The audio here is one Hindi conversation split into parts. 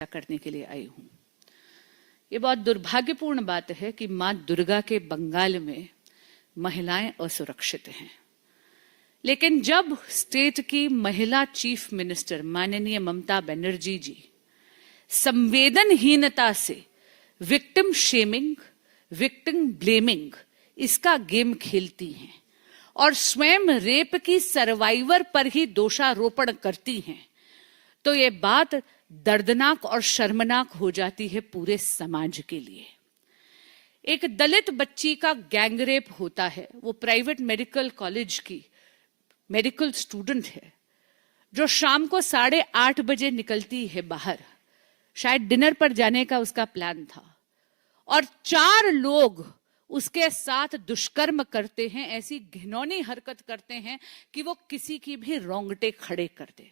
करने के लिए आई हूं। ये बहुत दुर्भाग्यपूर्ण बात है कि मां दुर्गा के बंगाल में महिलाएं असुरक्षित हैं, लेकिन जब स्टेट की महिला चीफ मिनिस्टर माननीय ममता बनर्जी जी संवेदनहीनता से विक्टिम शेमिंग, विक्टिम ब्लेमिंग इसका गेम खेलती हैं और स्वयं रेप की सर्वाइवर पर ही दोषारोपण करती हैं, तो ये बात दर्दनाक और शर्मनाक हो जाती है पूरे समाज के लिए। एक दलित बच्ची का गैंगरेप होता है, वो प्राइवेट मेडिकल कॉलेज की मेडिकल स्टूडेंट है जो शाम को 8:30 बजे निकलती है बाहर, शायद डिनर पर जाने का उसका प्लान था, और 4 लोग उसके साथ दुष्कर्म करते हैं, ऐसी घिनौनी हरकत करते हैं कि वो किसी की भी रोंगटे खड़े कर दे।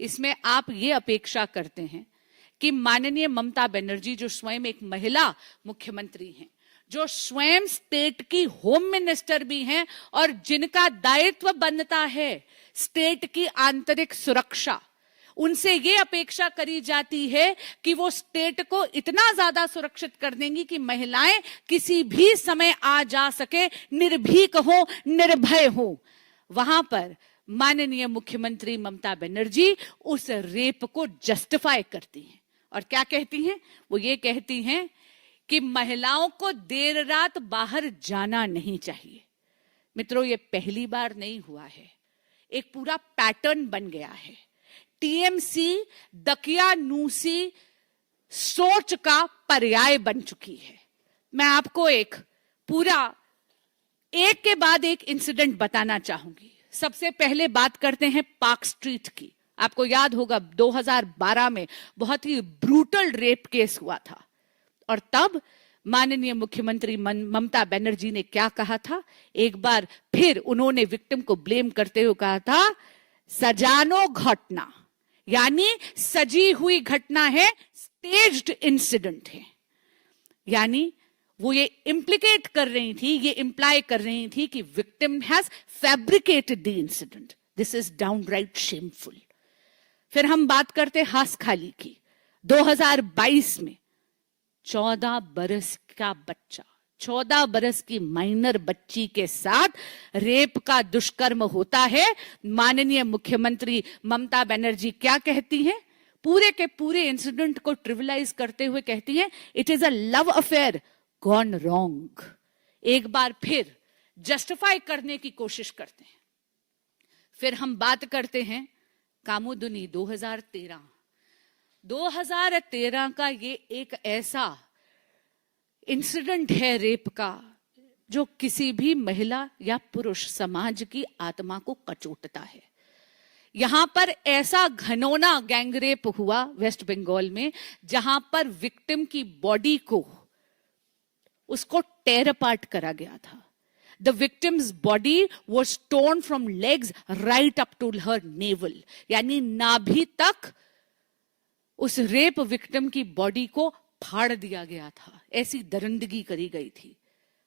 इसमें आप ये अपेक्षा करते हैं कि माननीय ममता बनर्जी जो स्वयं एक महिला मुख्यमंत्री हैं, जो स्वयं स्टेट की होम मिनिस्टर भी हैं और जिनका दायित्व बनता है स्टेट की आंतरिक सुरक्षा, उनसे ये अपेक्षा करी जाती है कि वो स्टेट को इतना ज्यादा सुरक्षित कर देंगी कि महिलाएं किसी भी समय आ जा सके, निर्भीक हो, निर्भय हो। वहां पर माननीय मुख्यमंत्री ममता बनर्जी उस रेप को जस्टिफाई करती हैं और क्या कहती हैं? वो ये कहती हैं कि महिलाओं को देर रात बाहर जाना नहीं चाहिए। मित्रों, ये पहली बार नहीं हुआ है, एक पूरा पैटर्न बन गया है। टीएमसी दकियानूसी सोच का पर्याय बन चुकी है। मैं आपको एक पूरा एक के बाद एक इंसिडेंट बताना चाहूंगी। सबसे पहले बात करते हैं पार्क स्ट्रीट की। आपको याद होगा 2012 में बहुत ही ब्रूटल रेप केस हुआ था और तब माननीय मुख्यमंत्री ममता बनर्जी ने क्या कहा था? एक बार फिर उन्होंने विक्टिम को ब्लेम करते हुए कहा था, सजानो घटना, यानी सजी हुई घटना है, स्टेज्ड इंसिडेंट है। यानी वो ये इंप्लीकेट कर रही थी, ये इंप्लाई कर रही थी कि victim has fabricated the incident. This is downright shameful. फिर हम बात करते हासखाली की। 2022 में 14 बरस का बच्चा, 14 बरस की माइनर बच्ची के साथ रेप का दुष्कर्म होता है। माननीय मुख्यमंत्री ममता बनर्जी क्या कहती हैं? पूरे के पूरे इंसिडेंट को ट्रिविलाइज करते हुए कहती हैं, it is a love affair gone wrong. एक बार फिर जस्टिफाई करने की कोशिश करते हैं। फिर हम बात करते हैं कामुदुनी 2013 का ये एक ऐसा इंसिडेंट है रेप का जो किसी भी महिला या पुरुष समाज की आत्मा को कचोटता है। यहां पर ऐसा घनौना गैंगरेप हुआ वेस्ट बंगाल में, जहां पर विक्टिम की बॉडी को उसको टेयर अपार्ट करा गया था। The victim's body was torn from legs right up to her navel, यानी नाभि तक उस रेप विक्टिम की बॉडी को फाड़ दिया गया था। ऐसी दरिंदगी करी गई थी।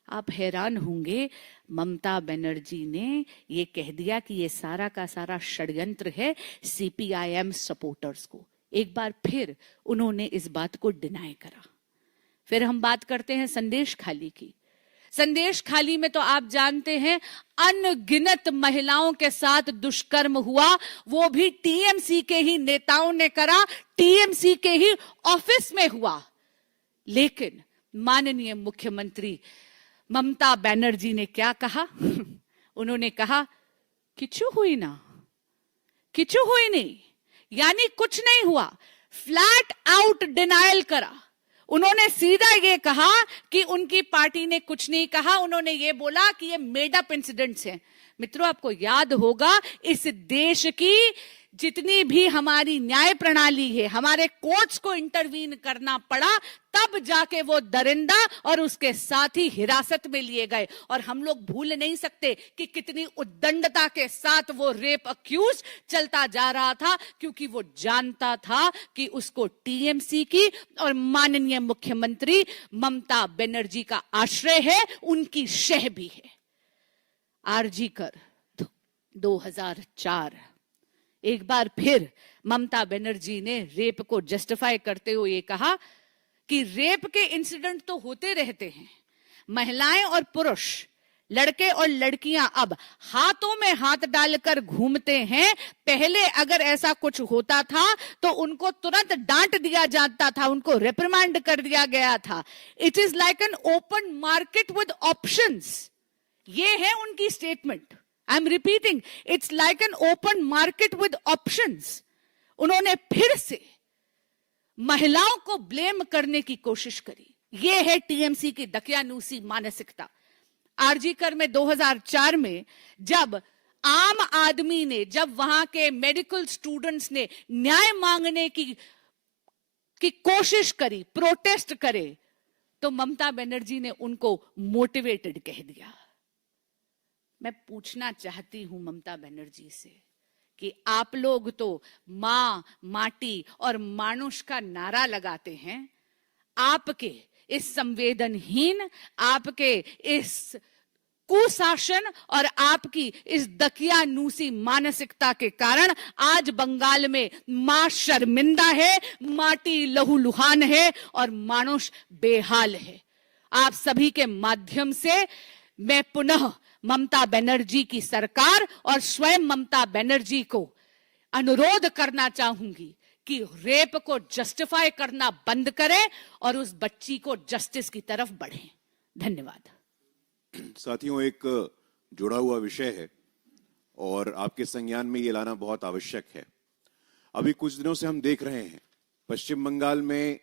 आप हैरान होंगे, ममता बनर्जी ने ये कह दिया कि ये सारा का सारा षड्यंत्र है सीपीआईएम सपोर्टर्स को। एक बार फिर उन्होंने इस बात को डिनाई करा। फिर हम बात करते हैं संदेश खाली की। संदेश खाली में तो आप जानते हैं अनगिनत महिलाओं के साथ दुष्कर्म हुआ, वो भी टीएमसी के ही नेताओं ने करा, टीएमसी के ही ऑफिस में हुआ। लेकिन माननीय मुख्यमंत्री ममता बनर्जी ने क्या कहा? उन्होंने कहा किचु हुई ना, किचु हुई नहीं, यानी कुछ नहीं हुआ। फ्लैट आउट डिनायल करा। उन्होंने सीधा ये कहा कि उनकी पार्टी ने कुछ नहीं कहा, उन्होंने ये बोला कि ये मेड अप इंसिडेंट्स हैं। मित्रों, आपको याद होगा इस देश की जितनी भी हमारी न्याय प्रणाली है, हमारे कोर्ट्स को इंटरवीन करना पड़ा, तब जाके वो दरिंदा और उसके साथी हिरासत में लिए गए। और हम लोग भूल नहीं सकते कि कितनी उद्दंडता के साथ वो रेप अक्यूज चलता जा रहा था, क्योंकि वो जानता था कि उसको टीएमसी की और माननीय मुख्यमंत्री ममता बनर्जी का आश्रय है, उनकी शह भी है। आरजी कर 2004 एक बार फिर ममता बनर्जी ने रेप को जस्टिफाई करते हुए ये कहा कि रेप के इंसिडेंट तो होते रहते हैं, महिलाएं और पुरुष, लड़के और लड़कियां अब हाथों में हाथ डालकर घूमते हैं। पहले अगर ऐसा कुछ होता था तो उनको तुरंत डांट दिया जाता था, उनको रिप्रिमांड कर दिया गया था। It is like an open market with options. ये है उनकी statement. I am repeating, it's like an open market with options. उन्होंने फिर से महिलाओं को ब्लेम करने की कोशिश करी। ये है टीएमसी की दकियानूसी मानसिकता। आरजीकर में 2004 में जब आम आदमी ने, जब वहां के मेडिकल स्टूडेंट्स ने न्याय मांगने की कोशिश करी, प्रोटेस्ट करे, तो ममता बनर्जी ने उनको मोटिवेटेड कह दिया। मैं पूछना चाहती हूं ममता बनर्जी से कि आप लोग तो मां, माटी और मानुष का नारा लगाते हैं। आपके इस संवेदनहीन, आपके इस कुशासन और आपकी इस दकियानूसी मानसिकता के कारण आज बंगाल में मां शर्मिंदा है, माटी लहूलुहान है और मानुष बेहाल है। आप सभी के माध्यम से मैं पुनः ममता बनर्जी की सरकार और स्वयं ममता बनर्जी को अनुरोध करना चाहूंगी कि रेप को जस्टिफाई करना बंद करें और उस बच्ची को जस्टिस की तरफ बढ़ें। धन्यवाद। साथियों, एक जुड़ा हुआ विषय है और आपके संज्ञान में ये लाना बहुत आवश्यक है। अभी कुछ दिनों से हम देख रहे हैं पश्चिम बंगाल में